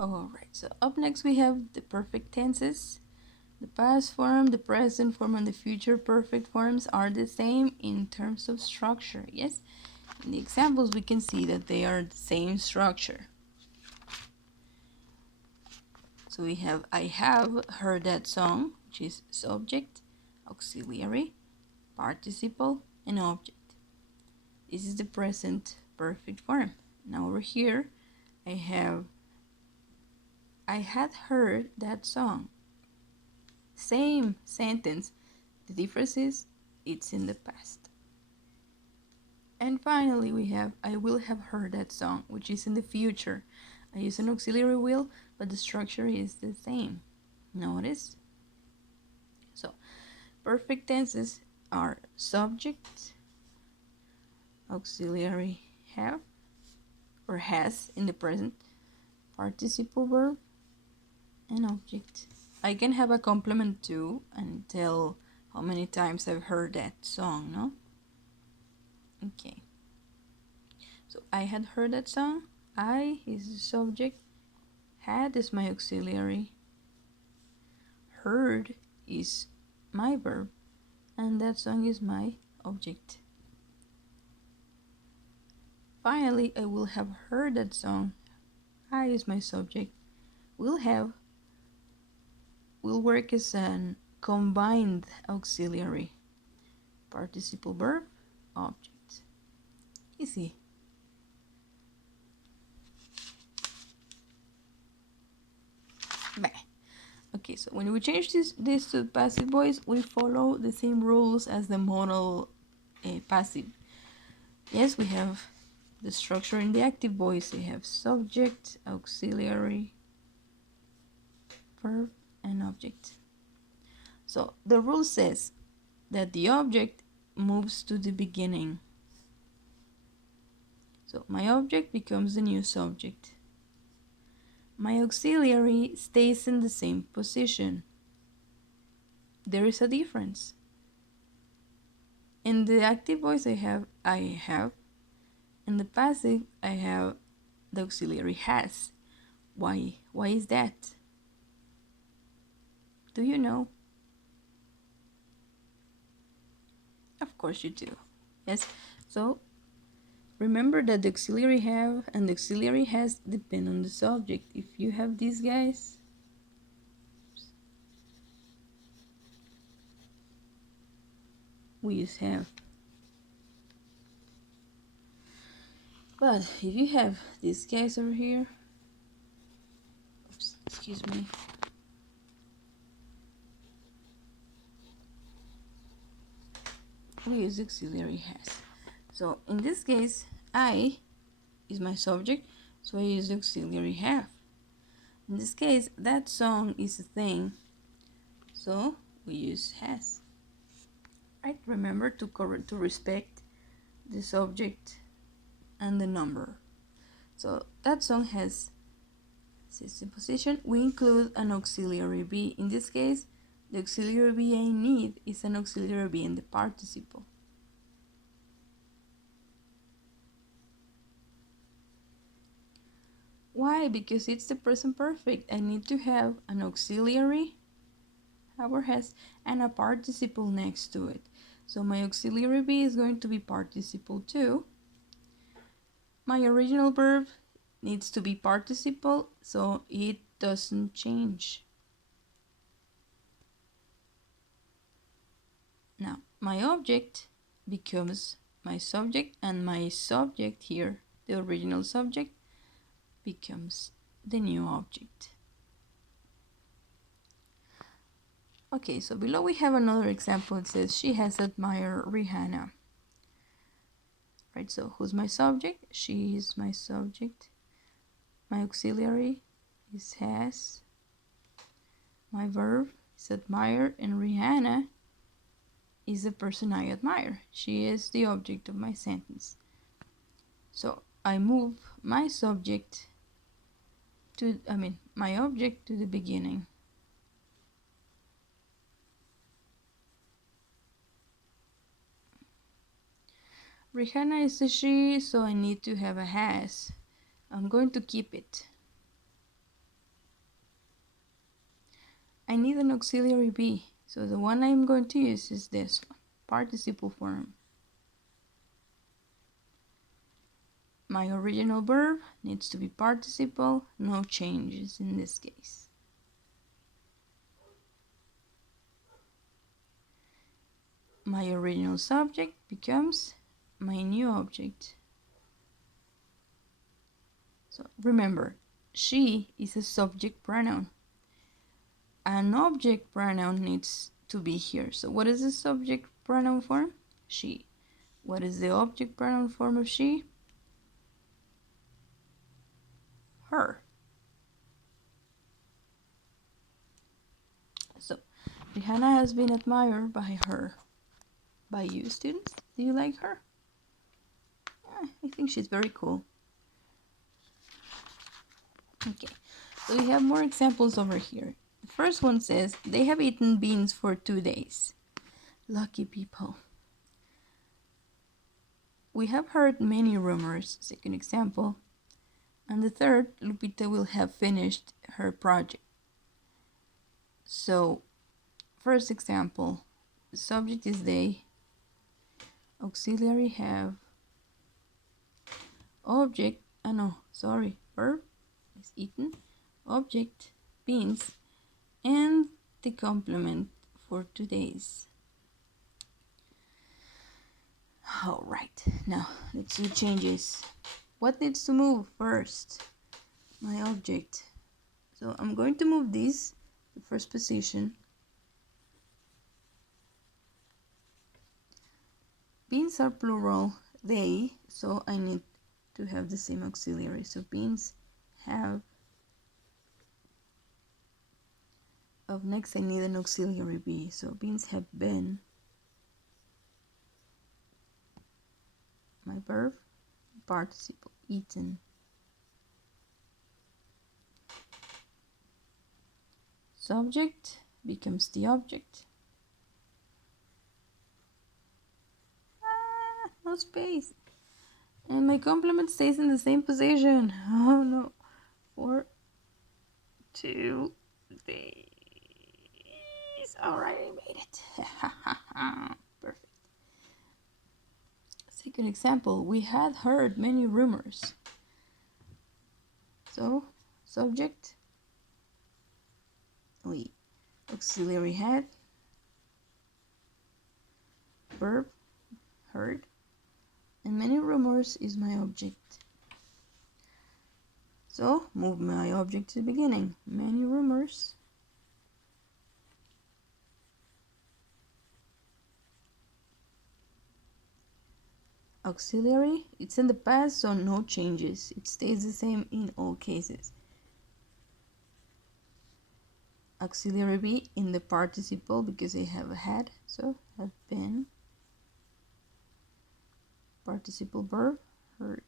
Alright, so up next we have the perfect tenses. The past form, the present form, and the future perfect forms are the same in terms of structure. Yes, in the examples we can see that they are the same structure. So we have I have heard that song, which is subject, auxiliary, participle, and object. This is the present perfect form. Now over here I had heard that song. Same sentence. The difference is it's in the past. And finally we have I will have heard that song, which is in the future. I use an auxiliary will, but the structure is the same. Notice? So perfect tenses are subject, auxiliary have or has in the present, participle verb, and object. I can have a complement too and tell how many times I've heard that song, no? Okay. So I had heard that song. I is the subject. Had is my auxiliary. Heard is my verb. And that song is my object. Finally, I will have heard that song. I is my subject. Will work as an combined auxiliary. Participle verb, object. Easy. Beh. Okay, so when we change this to passive voice, we follow the same rules as the modal passive. Yes, we have the structure in the active voice. We have subject, auxiliary, verb, and object. So the rule says that the object moves to the beginning. So my object becomes the new subject. My auxiliary stays in the same position. There is a difference. In the active voice I have. In the passive I have the auxiliary has. Why? Why is that? Do you know? Of course you do. Yes. So remember that the auxiliary have and the auxiliary has depend on the subject. If you have these guys, we use have. But if you have these guys over here, oops, excuse me. We use auxiliary has. So in this case, I is my subject, so I use the auxiliary have. In this case, that song is a thing, so we use has. Right? Remember to respect the subject and the number. So that song has system position. We include an auxiliary be. In this case, the auxiliary be I need is an auxiliary be in the participle. Why? Because it's the present perfect. I need to have an auxiliary, have or has, and a participle next to it. So my auxiliary be is going to be participle too. My original verb needs to be participle, so it doesn't change. Now, my object becomes my subject, and my subject here, the original subject, becomes the new object. Okay, so below we have another example. It says, she has admired Rihanna. Right, so who's my subject? She is my subject. My auxiliary is has. My verb is admire, and Rihanna is the person I admire. She is the object of my sentence. So I move my subject my object to the beginning. Rihanna is a she, so I need to have a has. I'm going to keep it. I need an auxiliary be. So the one I'm going to use is this one, participle form. My original verb needs to be participle, no changes in this case. My original subject becomes my new object. So remember, she is a subject pronoun. An object pronoun needs to be here. So what is the subject pronoun form? She. What is the object pronoun form of she? Her. So Rihanna has been admired by her. By you, students? Do you like her? I think she's very cool. Okay, so we have more examples over here. The first one says, they have eaten beans for 2 days. Lucky people. We have heard many rumors, second example. And the third, Lupita will have finished her project. So, first example, the subject is they, auxiliary have, object, verb is eaten, object, beans, and the complement for 2 days. All right, now let's do changes. What needs to move first? My object. So I'm going to move this to first position. Beans are plural, they, so I need to have the same auxiliary. So beans have. Up next I need an auxiliary be. So beans have been. My verb, participle, eaten. Subject becomes the object. No space. And my complement stays in the same position. Oh no. 4, 2 days. Alright, I made it. Perfect. Second example, we had heard many rumors. So, subject, we auxiliary had, verb, heard, and many rumors is my object. So, move my object to the beginning. Many rumors. Auxiliary, it's in the past, so no changes. It stays the same in all cases. Auxiliary be in the participle because they have a had, so have been. Participle verb, heard.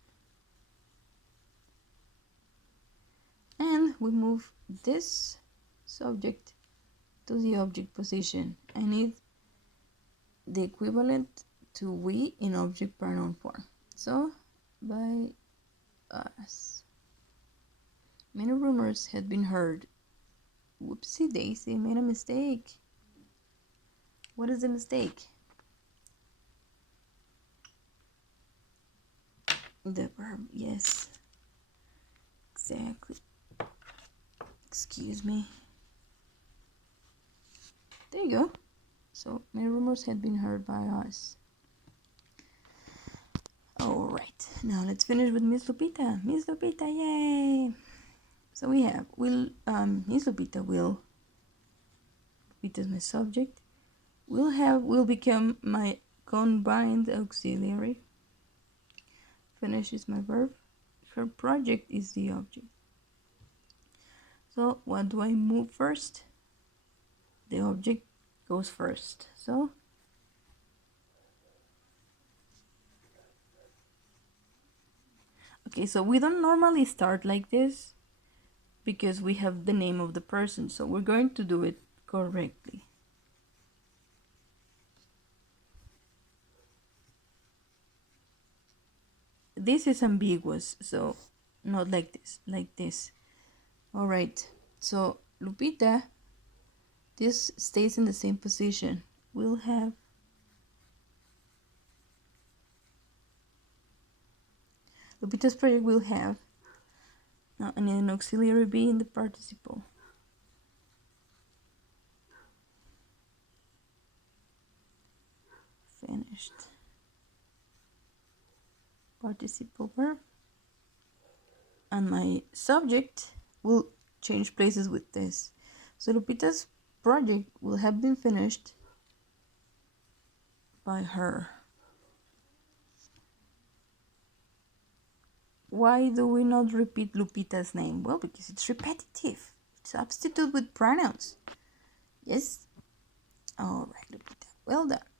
And we move this subject to the object position. I need the equivalent to we in object pronoun form. So, by us. Many rumors had been heard. Whoopsie daisy, made a mistake. What is the mistake? The verb, yes. Exactly. Excuse me. There you go. So, many rumors had been heard by us. Alright, now let's finish with Miss Lupita. Miss Lupita, yay! So we have, Miss Lupita will, Lupita's my subject, will become my combined auxiliary. Finish is my verb. Her project is the object. So what do I move first? The object goes first. So okay, so we don't normally start like this because we have the name of the person. So we're going to do it correctly. This is ambiguous, so not like this, like this. All right, so Lupita this stays in the same position. We'll have Lupita's project will have an auxiliary be in the participle. Finished. Participle verb. And my subject will change places with this. So Lupita's project will have been finished by her. Why do we not repeat Lupita's name? Well, because it's repetitive. Substitute with pronouns. Yes? All right, Lupita. Well done.